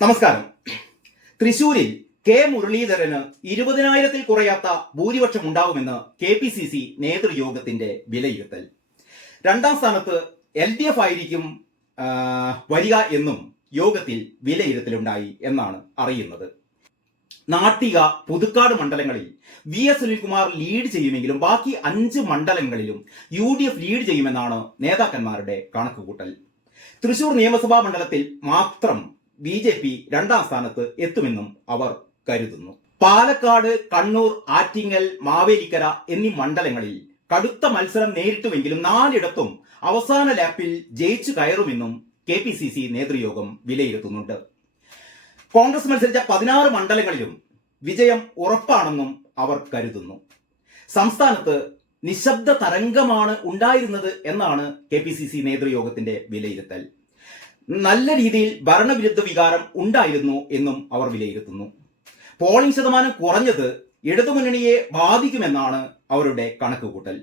നമസ്കാരം. തൃശൂരിൽ കെ മുരളീധരന് 20,000-ൽ കുറയാത്ത ഭൂരിപക്ഷം ഉണ്ടാകുമെന്ന് KPCC നേതൃയോഗത്തിന്റെ വിലയിരുത്തൽ. രണ്ടാം സ്ഥാനത്ത് LDF ആയിരിക്കും വരിക എന്നും യോഗത്തിൽ വിലയിരുത്തലുണ്ടായി എന്നാണ് അറിയുന്നത്. നാട്ടിക, പുതുക്കാട് മണ്ഡലങ്ങളിൽ VS സുനിൽകുമാർ ലീഡ് ചെയ്യുമെങ്കിലും ബാക്കി 5 മണ്ഡലങ്ങളിലും UDF ലീഡ് ചെയ്യുമെന്നാണ് നേതാക്കന്മാരുടെ കണക്കുകൂട്ടൽ. തൃശൂർ നിയമസഭാ മണ്ഡലത്തിൽ മാത്രം BJP രണ്ടാം സ്ഥാനത്ത് എത്തുമെന്നും അവർ കരുതുന്നു. പാലക്കാട്, കണ്ണൂർ, ആറ്റിങ്ങൽ, മാവേലിക്കര എന്നീ മണ്ഡലങ്ങളിൽ കടുത്ത മത്സരം നേരിട്ടുവെങ്കിലും 4ഇടത്തും അവസാന ലാപ്പിൽ ജയിച്ചു കയറുമെന്നും KPCC നേതൃയോഗം വിലയിരുത്തുന്നുണ്ട്. കോൺഗ്രസ് മത്സരിച്ച 16 മണ്ഡലങ്ങളിലും വിജയം ഉറപ്പാണെന്നും അവർ കരുതുന്നു. സംസ്ഥാനത്ത് നിശബ്ദ തരംഗമാണ് ഉണ്ടായിരുന്നത് എന്നാണ് KPCC നേതൃയോഗത്തിന്റെ വിലയിരുത്തൽ. നല്ല രീതിയിൽ ഭരണവിരുദ്ധ വികാരം ഉണ്ടായിരുന്നു എന്നും അവർ വിലയിരുത്തുന്നു. പോളിംഗ് ശതമാനം കുറഞ്ഞത് ഇടതുമുന്നണിയെ ബാധിക്കുമെന്നാണ് അവരുടെ കണക്കുകൂട്ടൽ.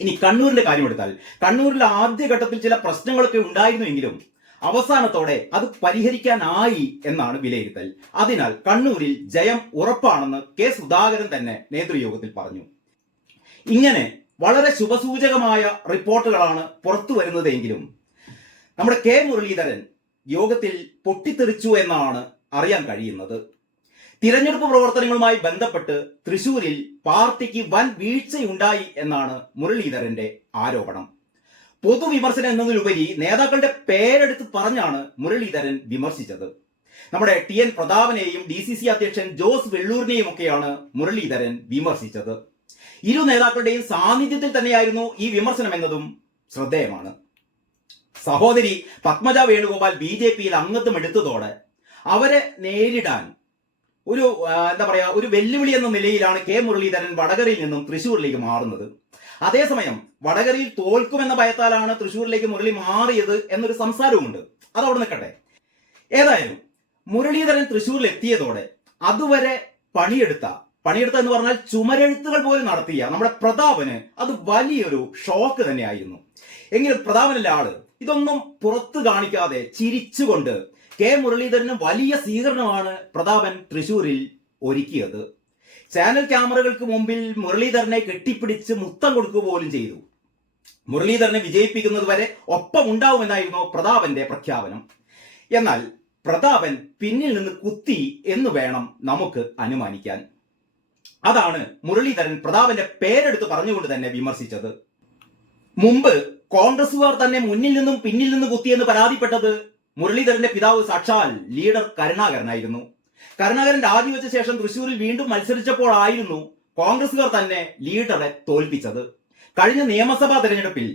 ഇനി കണ്ണൂരിന്റെ കാര്യമെടുത്താൽ, കണ്ണൂരിൽ ആദ്യഘട്ടത്തിൽ ചില പ്രശ്നങ്ങളൊക്കെ ഉണ്ടായിരുന്നുവെങ്കിലും അവസാനത്തോടെ അത് പരിഹരിക്കാനായി എന്നാണ് വിലയിരുത്തൽ. അതിനാൽ കണ്ണൂരിൽ ജയം ഉറപ്പാണെന്ന് K. സുധാകരൻ തന്നെ നേതൃയോഗത്തിൽ പറഞ്ഞു. ഇങ്ങനെ വളരെ ശുഭസൂചകമായ റിപ്പോർട്ടുകളാണ് പുറത്തു വരുന്നതെങ്കിലും നമ്മുടെ കെ മുരളീധരൻ യോഗത്തിൽ പൊട്ടിത്തെറിച്ചു എന്നാണ് അറിയാൻ കഴിയുന്നത്. തിരഞ്ഞെടുപ്പ് പ്രവർത്തനങ്ങളുമായി ബന്ധപ്പെട്ട് തൃശൂരിൽ പാർട്ടിക്ക് വൻ വീഴ്ചയുണ്ടായി എന്നാണ് മുരളീധരന്റെ ആരോപണം. പൊതുവിമർശനം എന്നതിലുപരി നേതാക്കളുടെ പേരെടുത്ത് പറഞ്ഞാണ് മുരളീധരൻ വിമർശിച്ചത്. നമ്മുടെ TN പ്രതാപനെയും DCC അധ്യക്ഷൻ ജോസ് വെള്ളൂരിനെയും ഒക്കെയാണ് മുരളീധരൻ വിമർശിച്ചത്. ഇരു നേതാക്കളുടെയും സാന്നിധ്യത്തിൽ തന്നെയായിരുന്നു ഈ വിമർശനം എന്നതും ശ്രദ്ധേയമാണ്. സഹോദരി പത്മജ വേണുഗോപാൽ BJPയിൽ അംഗത്വം എടുത്തതോടെ അവരെ നേരിടാൻ ഒരു വെല്ലുവിളി എന്ന നിലയിലാണ് കെ മുരളീധരൻ വടകരയിൽ നിന്നും തൃശ്ശൂരിലേക്ക് മാറുന്നത്. അതേസമയം വടകരയിൽ തോൽക്കുമെന്ന ഭയത്താലാണ് തൃശ്ശൂരിലേക്ക് മുരളി മാറിയത് എന്നൊരു സംസാരവുമുണ്ട്. അതവിടെ നിൽക്കട്ടെ. ഏതായാലും മുരളീധരൻ തൃശ്ശൂരിൽ എത്തിയതോടെ അതുവരെ പണിയെടുത്ത എന്ന് പറഞ്ഞാൽ ചുമരെഴുത്തുകൾ പോലും നടത്തിയ നമ്മുടെ പ്രതാപന് അത് വലിയൊരു ഷോക്ക് തന്നെയായിരുന്നു. എങ്കിലും പ്രതാപനല്ല ആള് ഇതൊന്നും പുറത്തു കാണിക്കാതെ ചിരിച്ചുകൊണ്ട് കെ മുരളീധരന് വലിയ സ്വീകരണമാണ് പ്രതാപൻ തൃശൂരിൽ ഒരുക്കിയത്. ചാനൽ ക്യാമറകൾക്ക് മുമ്പിൽ മുരളീധരനെ കെട്ടിപ്പിടിച്ച് മുത്തം കൊടുക്കുക പോലും ചെയ്തു. മുരളീധരനെ വിജയിപ്പിക്കുന്നത് വരെ ഒപ്പം ഉണ്ടാവുമെന്നായിരുന്നു പ്രതാപന്റെ പ്രഖ്യാപനം. എന്നാൽ പ്രതാപൻ പിന്നിൽ നിന്ന് കുത്തി എന്ന് വേണം നമുക്ക് അനുമാനിക്കാൻ. അതാണ് മുരളീധരൻ പ്രതാപന്റെ പേരെടുത്ത് പറഞ്ഞുകൊണ്ട് തന്നെ വിമർശിച്ചത്. മുമ്പ് കോൺഗ്രസുകാർ തന്നെ മുന്നിൽ നിന്നും പിന്നിൽ നിന്ന് കുത്തിയെന്ന് പരാതിപ്പെട്ടത് മുരളീധരന്റെ പിതാവ് സാക്ഷാൽ ലീഡർ കരുണാകരനായിരുന്നു. കരുണാകരൻ രാജിവെച്ച ശേഷം തൃശ്ശൂരിൽ വീണ്ടും മത്സരിച്ചപ്പോഴായിരുന്നു കോൺഗ്രസുകാർ തന്നെ ലീഡറെ തോൽപ്പിച്ചത്. കഴിഞ്ഞ നിയമസഭാ തെരഞ്ഞെടുപ്പിൽ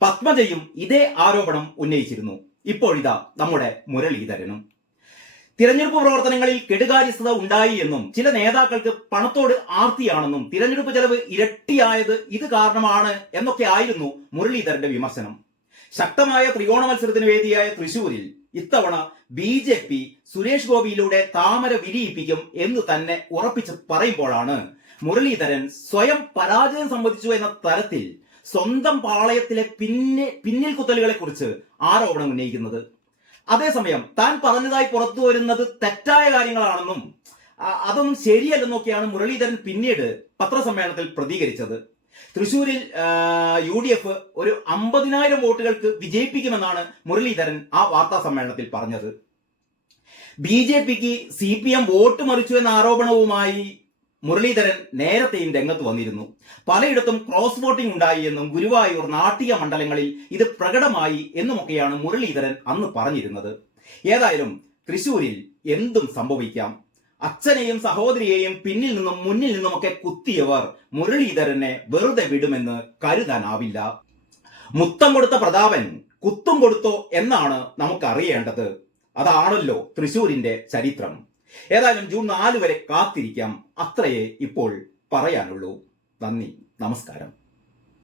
പത്മജയും ഇതേ ആരോപണം ഉന്നയിച്ചിരുന്നു. ഇപ്പോഴിതാ നമ്മുടെ മുരളീധരനും. തിരഞ്ഞെടുപ്പ് പ്രവർത്തനങ്ങളിൽ കെടുകാര്യസ്ഥത ഉണ്ടായി എന്നും ചില നേതാക്കൾക്ക് പണത്തോട് ആർത്തിയാണെന്നും തിരഞ്ഞെടുപ്പ് ചെലവ് ഇരട്ടിയായത് ഇത് കാരണമാണ് എന്നൊക്കെ ആയിരുന്നു മുരളീധരന്റെ വിമർശനം. ശക്തമായ ത്രികോണ മത്സരത്തിന് വേദിയായ തൃശൂരിൽ ഇത്തവണ BJP സുരേഷ് ഗോപിയിലൂടെ താമര വിരിയിപ്പിക്കും എന്ന് തന്നെ ഉറപ്പിച്ച് പറയുമ്പോഴാണ് മുരളീധരൻ സ്വയം പരാജയം സംഭവിച്ചു എന്ന തരത്തിൽ സ്വന്തം പാളയത്തിലെ പിന്നിൽ കുത്തലുകളെ കുറിച്ച് ആരോപണം ഉന്നയിക്കുന്നത്. അതേസമയം താൻ പറഞ്ഞതായി പുറത്തു വരുന്നത് തെറ്റായ കാര്യങ്ങളാണെന്നും അതൊന്നും ശരിയല്ലെന്നൊക്കെയാണ് മുരളീധരൻ പിന്നീട് പത്രസമ്മേളനത്തിൽ പ്രതികരിച്ചത്. തൃശൂരിൽ UDF ഒരു 50,000 വോട്ടുകൾക്ക് വിജയിപ്പിക്കുമെന്നാണ് മുരളീധരൻ ആ വാർത്താ സമ്മേളനത്തിൽ പറഞ്ഞത്. BJPക്ക് CPM വോട്ട് മറിച്ചു എന്ന ആരോപണവുമായി മുരളീധരൻ നേരത്തെയും രംഗത്ത് വന്നിരുന്നു. പലയിടത്തും ക്രോസ് വോട്ടിംഗ് ഉണ്ടായി എന്നും ഗുരുവായൂർ, നാട്ടിക മണ്ഡലങ്ങളിൽ ഇത് പ്രകടമായി എന്നുമൊക്കെയാണ് മുരളീധരൻ അന്ന് പറഞ്ഞിരുന്നത്. ഏതായാലും തൃശൂരിൽ എന്തും സംഭവിക്കാം. അച്ഛനെയും സഹോദരിയെയും പിന്നിൽ നിന്നും മുന്നിൽ നിന്നുമൊക്കെ കുത്തിയവർ മുരളീധരനെ വെറുതെ വിടുമെന്ന് കരുതാനാവില്ല. മുത്തം കൊടുത്ത പ്രതാപൻ കുത്തും കൊടുത്തോ എന്നാണ് നമുക്കറിയേണ്ടത്. അതാണല്ലോ തൃശൂരിന്റെ ചരിത്രം. ഏതായാലും ജൂൺ 4 വരെ കാത്തിരിക്കാം. അത്രയേ ഇപ്പോൾ പറയാനുള്ളൂ. നന്ദി, നമസ്കാരം.